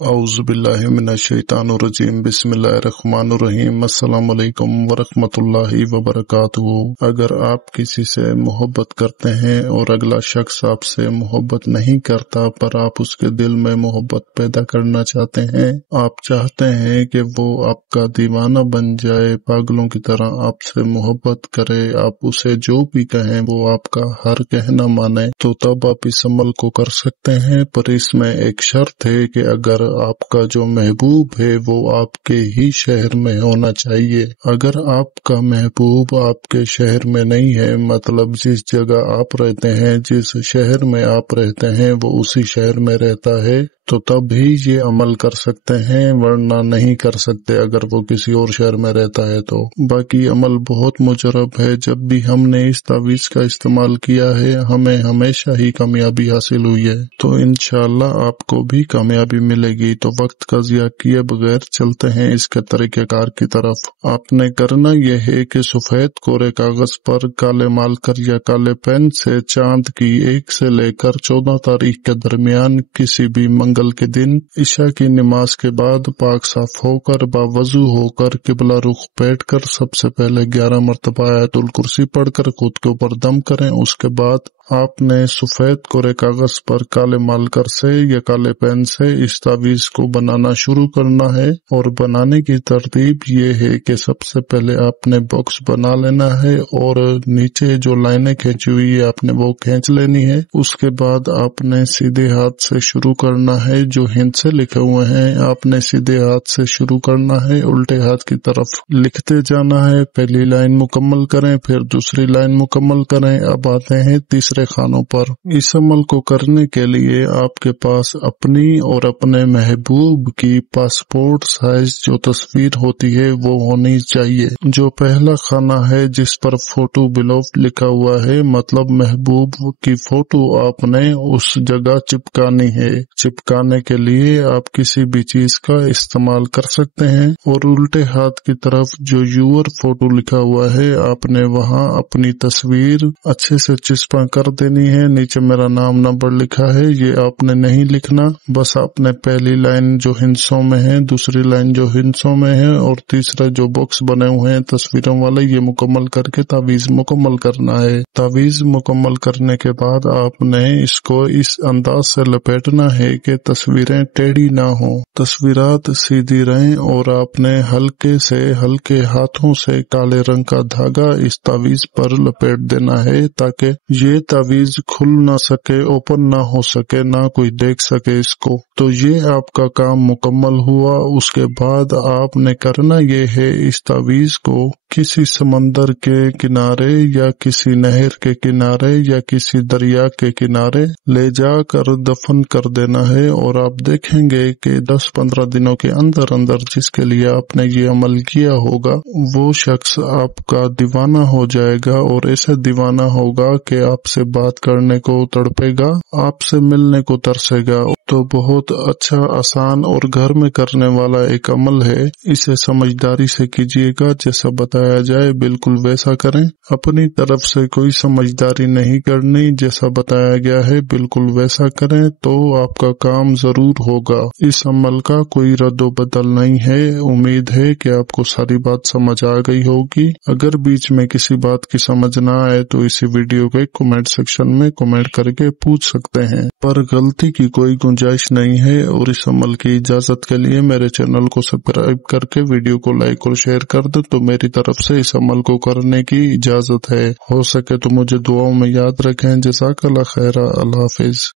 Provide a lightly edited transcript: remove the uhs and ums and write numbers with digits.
औज़ु बिल्लाहि मिनश्शैतानिर्रजीम बिस्मिल्लाहिर्रहमानिर्रहीम अस्सलामु अलैकुम वरहमतुल्लाहि वबरकातुहू। अगर आप किसी से मोहब्बत करते हैं और अगला शख्स आपसे मोहब्बत नहीं करता पर आप उसके दिल में मोहब्बत पैदा करना चाहते हैं, आप चाहते हैं कि वो आपका दीवाना बन जाए, पागलों की तरह आपसे मोहब्बत करे, आप उसे जो भी कहें वो आपका हर कहना माने, तो तब आप इस अमल को कर सकते हैं। पर इसमें एक शर्त है कि अगर आपका जो महबूब है वो आपके ही शहर में होना चाहिए। अगर आपका महबूब आपके शहर में नहीं है, मतलब जिस जगह आप रहते हैं, जिस शहर में आप रहते हैं वो उसी शहर में रहता है, तो तब ही ये अमल कर सकते हैं, वरना नहीं कर सकते अगर वो किसी और शहर में रहता है तो। बाकी अमल बहुत मुजरब है। जब भी हमने इस तावीज़ का इस्तेमाल किया है हमें हमेशा ही कामयाबी हासिल हुई है, तो इंशाअल्लाह आपको भी कामयाबी मिलेगी। तो वक्त का ज़िया किए बगैर चलते हैं इसके तरीक़ेकार की तरफ। आपने करना यह है कि सफेद कोरे कागज पर काले मार्कर या काले पेन से चांद की 1 से लेकर 14 तारीख के दरमियान किसी भी मंगल के दिन इशा की नमाज के बाद पाक साफ होकर बावजू होकर किबला रुख बैठ कर सबसे पहले 11 मरतबा आयतुल कुर्सी पढ़कर खुद के ऊपर दम करें। उसके बाद आपने सफेद कोरे कागज पर काले मार्कर से या काले पेन से इस तावीज़ को बनाना शुरू करना है। और बनाने की तरतीब ये है कि सबसे पहले आपने बॉक्स बना लेना है और नीचे जो लाइनें खींची हुई है आपने वो खींच लेनी है। उसके बाद आपने सीधे हाथ से शुरू करना है, जो हिंद से लिखे हुए हैं आपने सीधे हाथ से शुरू करना है, उल्टे हाथ की तरफ लिखते जाना है। पहली लाइन मुकम्मल करें, फिर दूसरी लाइन मुकम्मल करें। अब आते हैं तीसरे खानों पर। इस अमल को करने के लिए आपके पास अपनी और अपने महबूब की पासपोर्ट साइज जो तस्वीर होती है वो होनी चाहिए। जो पहला खाना है जिस पर फोटो बिलोव लिखा हुआ है, मतलब महबूब की फोटो आपने उस जगह चिपकानी है। चिपकाने के लिए आप किसी भी चीज का इस्तेमाल कर सकते हैं। और उल्टे हाथ की तरफ जो यूर फोटो लिखा हुआ है आपने वहाँ अपनी तस्वीर अच्छे से चिपका कर देनी है। नीचे मेरा नाम नंबर लिखा है, ये आपने नहीं लिखना, बस आपने पहली लाइन जो हिंसों में है, दूसरी लाइन जो हिंसों में है और तीसरा जो बॉक्स बने हुए हैं तस्वीरों वाले, ये मुकम्मल करके तावीज़ मुकम्मल करना है। तावीज़ मुकम्मल करने के बाद आपने इसको इस अंदाज से लपेटना है कि तस्वीरें टेढ़ी ना हो, तस्वीरात सीधी रहें। और आपने हल्के से हल्के हाथों से काले रंग का धागा इस तावीज़ पर लपेट देना है ताकि ये तावीज़ खुल ना सके, ओपन ना हो सके, ना कोई देख सके इसको। तो ये आपका काम मुकम्मल हुआ। उसके बाद आपने करना ये है, इस तावीज़ को किसी समंदर के किनारे या किसी नहर के किनारे या किसी दरिया के किनारे ले जाकर दफन कर देना है। और आप देखेंगे कि 10-15 दिनों के अंदर अंदर जिसके लिए आपने ये अमल किया होगा वो शख्स आपका दीवाना हो जाएगा, और ऐसा दीवाना होगा कि आपसे बात करने को तड़पेगा, आपसे मिलने को तरसेगा। तो बहुत अच्छा, आसान और घर में करने वाला एक अमल है। इसे समझदारी से कीजिएगा, जैसा बताया जाए बिल्कुल वैसा करें। अपनी तरफ से कोई समझदारी नहीं करनी, जैसा बताया गया है बिल्कुल वैसा करें, तो आपका काम जरूर होगा। इस अमल का कोई रद्दो बदल नहीं है। उम्मीद है कि आपको सारी बात समझ आ गई होगी। अगर बीच में किसी बात की समझ ना आए तो इसी वीडियो के कमेंट सेक्शन में कमेंट करके पूछ सकते हैं, पर गलती की कोई गुंजाइश नहीं है। और इस अमल की इजाजत के लिए मेरे चैनल को सब्सक्राइब करके वीडियो को लाइक और शेयर कर दो, तो मेरी तरफ से इस अमल को करने की इजाजत है। हो सके तो मुझे दुआओं में याद रखें। जज़ाकल्लाह खैरा। अल्लाह हाफिज।